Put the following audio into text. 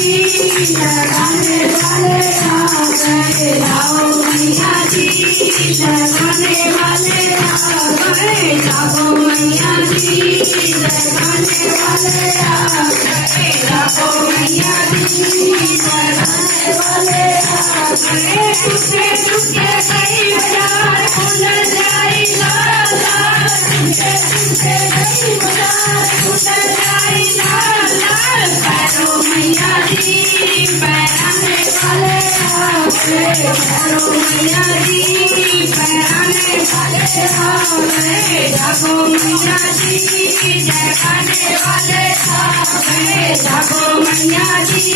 लगाने वाले आ गए, जाओ मैया जी लगाने वाले आ गए, जाओ मैया जी लगाने वाले आ गए, जाओ मैया जी लगाने वाले आ गए। टूटे टूटे गई बाजार खुल जाई लाल लाल, टूटे टूटे गई बाजार खुल जाई लाल लाल, पैरो मैया जी पैराने वाले आ गए, पैरो मैया जी पैराने वाले आ गए, जागो मैया जी जगाने वाले आ गए, जागो मैया जी।